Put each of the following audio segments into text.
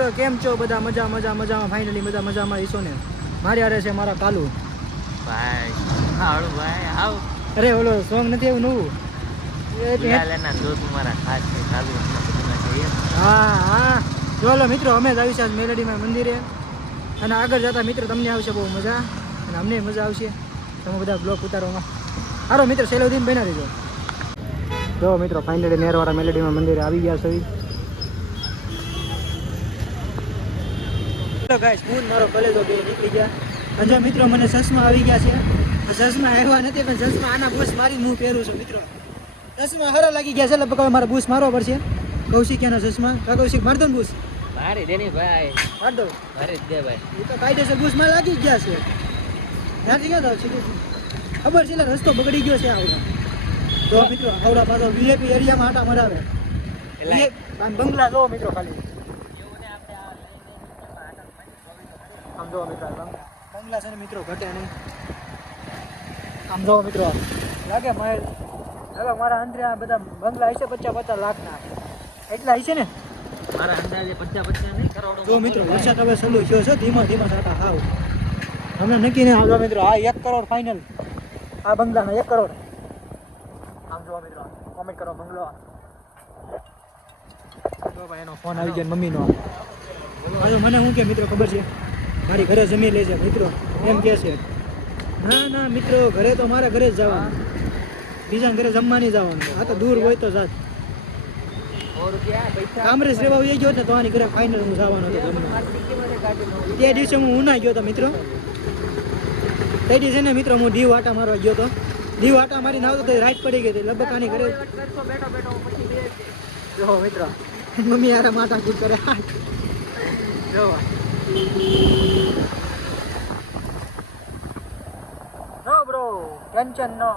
મિત્રો કેમ છો બધા? મજામાં ફાઇનલી બધા મજામાં ઈસો ને. મારી હારે છે મારા કાલુ ભાઈ. હાલો ભાઈ આવ. અરે ઓલો સોંગ નથી એવું નવું? ગુલાલના દોસ્ત મારા ખાસ છે કાલુ. હા ચાલો મિત્રો અમે જ આવી છે મેલેડીમાં મંદિરે અને આગળ જતા મિત્રો તમને આવશે બહુ મજા અને અમને મજા આવશે તમે બધા બ્લોગ ઉતારવામાં. હારો મિત્રો સેલોદીન બના દેજો. જો મિત્રો ફાઇનલી નેરવાળા મેલેડીમાં મંદિરે આવી ગયા છે. ગાઈસ હું મારો કલેજો બે નીકળી ગયા અને મિત્રો મને ચશ્મા આવી ગયા છે. ચશ્મા આવ્યા નથી પણ ચશ્મા આના બૂસ મારી હું પહેરું છું મિત્રો. ચશ્મા હરા લાગી ગયા છે લગભગ હવે મારે બૂસ મારવો પડશે. કૌશિકના ચશ્મા કા કૌશિક માર દો ને બૂસ મારી દેની ભાઈ માર દો મારી દે ભાઈ. એ તો કાયદેસર બૂસ માં લાગી ગયા છે. ત્યાંથી ગયા તો ખબર છે રસ્તો બગડી ગયો છે આવડો તો મિત્રો આવડા પાછો વીઆઈપી એરિયામાં આટા મરાવે એટલે બંગલા જો મિત્રો ખાલી આમ જો મિત્રો બંગલા છે ને મિત્રો ઘટે નહીં. આમ જો મિત્રો લાગે મહેલ હવે મારા અંદરે આ બધા બંગલા હશે 50-50 લાખના એટલા હશે ને મારા અંદાજે 50 નહીં કરોડો. જો મિત્રો વરસાદ હવે ચાલુ થયો છે ધીમા સાટા હાવ હમણાં નક્કી નહીં આવજો મિત્રો. આ 1 કરોડ ફાઇનલ આ બંગલાના 1 કરોડ. આમ જો મિત્રો કોમેન્ટ કરો બંગલો. જો ભાઈ એનો ફોન આવી ગયો મમ્મીનો. હવે મને શું કે મિત્રો ખબર છે મારી ઘરે જમી લેજે મિત્રો એમ કે છે. ના મિત્રો ઘરે તો મારા ઘરે જ જવાનું બીજા ઘરે જમવા નહીં જવાનું. આ તો દૂર હોય તો જાત કામરેજ રેવા આવી ગયો ને તો આની ઘરે ફાઇનલ હું જવાનો હતો જમવા. તે દિવસે હું ઉના ગયો હતો મિત્રો. તે દિવસે ને મિત્રો હું દીવ આટા મારવા ગયો હતો. દીવ આટા મારીને આવતો તો રાઈટ પડી ગઈ હતી લગભગ આની ઘરે. જો મિત્રો મમ્મી યાર માટા કૂદ કરે જો નો બ્રો ટેન્શન નો.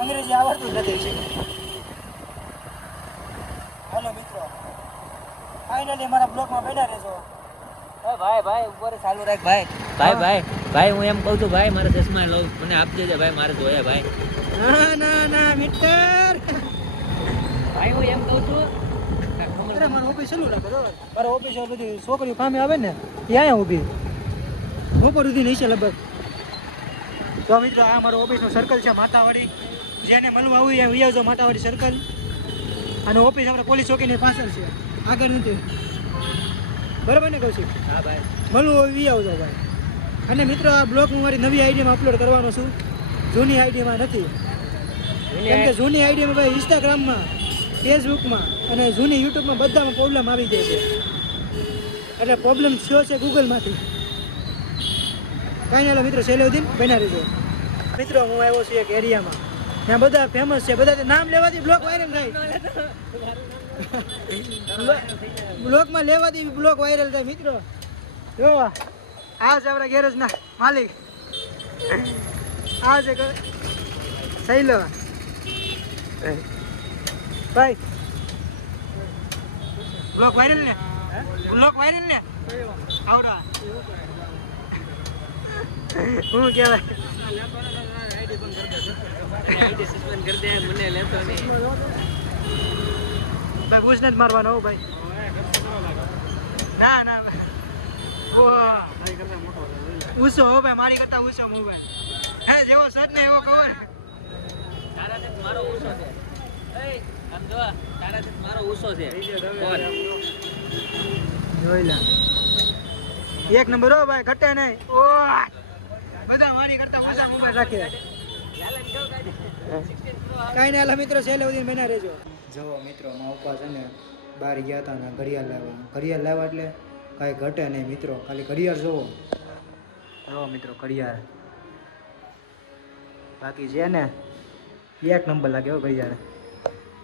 અંગ્રેજી આવડતું નથી છે. હાલો મિત્રો ફાઇનલી મારા બ્લોગમાં બેઠા રહેજો. ભાઈ ઉપર ચાલુ રાખ ભાઈ હું એમ કહું છું ભાઈ મારા ચશ્મા લઉં મને આપજે છે ભાઈ મારે જોઈએ ભાઈ. ના મિત્ર ભાઈ હું એમ કહું છું અરે મારો ઓફિસ ચાલુ રાખો મારા ઓફિસ બધી છોકરીઓ કામે આવે ને ત્યાં ઊભી બપોર સુધી નહીં છે લગભગ. તો મિત્રો આ મારો ઓફિસનું સર્કલ છે માતાવાડી. જેને મળવા આવું એ આવજો માતાવાડી સર્કલ. અને ઓફિસ આપણે પોલીસ ચોકીની પાછળ છે આગળ નથી બરાબર ને કૌશિક? હા ભાઈ મળવું હોય આવજો ભાઈ. અને મિત્રો આ બ્લોગ હું મારી નવી આઈડીમાં અપલોડ કરવાનો છું જૂની આઈડીમાં નથી. કેમ કે જૂની આઈડીમાં ભાઈ ઇન્સ્ટાગ્રામમાં ફેસબુકમાં અને જૂની યુટ્યુબમાં બધામાં પ્રોબ્લેમ આવી જાય છે. એટલે પ્રોબ્લેમ થયો છે ગૂગલમાંથી. કાંઈ નહીં મિત્રો સેલેવદીન બના રહેજો. મિત્રો હું આવ્યો છું એક એરિયામાં ત્યાં બધા ફેમસ છે. બધા નામ લેવાથી બ્લોગ વાયરલ થાય. બ્લોગમાં લેવાથી બ્લોગ વાયરલ થાય મિત્રો. જો આ છે આપણા ગેરેજના માલિક. આ છે સહેલો ભાઈ. બ્લોગ વાયરલ ને આવડા શું કહેવાય ભાઈ પૂછને જ મારવાનો હો ભાઈ. ના ઉસો હો ભાઈ મારી કરતા ઉસો હું ભાઈ. હે જેવો સજ ને એવો કહો ને. તારાથી મારો ઉસો છે. આમ જો તારાથી મારો ઉસો છે. જોઈ લે એક નંબર હો ભાઈ ઘટે નહીં. ઓ બધા મારી કરતા ઉસા મોબાઈલ રાખે. કાંઈ નહીં મિત્રો સેલેવદીન બના રહેજો. જો મિત્રો માં ઉપા છે ને બહાર ગયા હતા ને ઘડિયાળ લાવવા એટલે કાંઈ ઘટે નહીં મિત્રો. ખાલી ઘડિયાળ જોવો મિત્રો ઘડિયાળ બાકી છે ને એક નંબર લાગે હો ઘડિયાળ.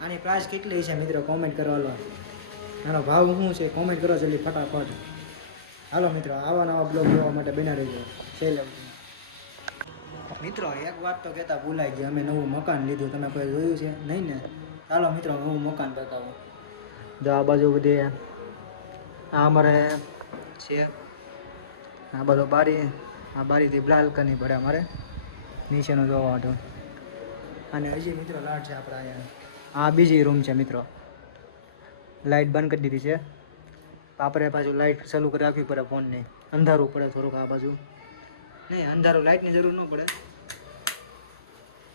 આની પ્રાઇસ કેટલી છે મિત્રો કોમેન્ટ કરવાનો. આનો ભાવ શું છે કોમેન્ટ કરો જલ્દી ફટાફટ. હાલો મિત્રો આવા નવા બ્લોગ જોવા માટે બના રહેજો સેલેવદીન. મિત્રો એક વાત તો કહેતા ભૂલાઈ ગઈ અમે નવું મકાન લીધું. તમે કોઈ જોયું છે નહીં ને? ચાલો મિત્રો નવું મકાન બતાવો. જો આ બાજુ બધી આ અમારે છે આ બધો બારીથી બ્લાલકની ભરે અમારે નીચેનો જોવા વાંધો. અને હજી મિત્રો લાટ છે આપણા અહીંયા. આ બીજી રૂમ છે મિત્રો. લાઇટ બંધ કરી દીધી છે. આપણે પાછું લાઇટ ચાલુ કરી રાખવી પડે ફોનને. અંધારું પડે થોડુંક આ બાજુ. નહીં અંધારું લાઇટની જરૂર ન પડે.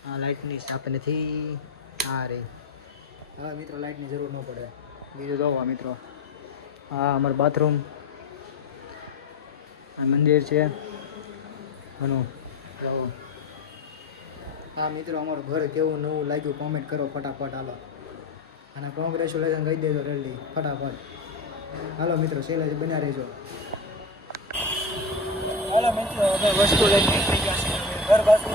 હા લાઇટની આપણે નથી. હા રે હા મિત્રો લાઇટની જરૂર ન પડે. બીજું જોવા મિત્રો હા અમારું બાથરૂમ આ મંદિર છે ઘણું જાઓ. હા મિત્રો અમારું ઘર કેવું નવું લાગ્યું કોમેન્ટ કરો ફટાફટ હાલો. અને કોંગ્રેચ્યુલેશન કહી દેજો જલ્દી ફટાફટ. હાલો મિત્રો છેલ્લે બન્યા રહેજો. હાલો મિત્રો હવે વસ્તુ લઈને નીકળી ગયા છે ઘર બાજુ.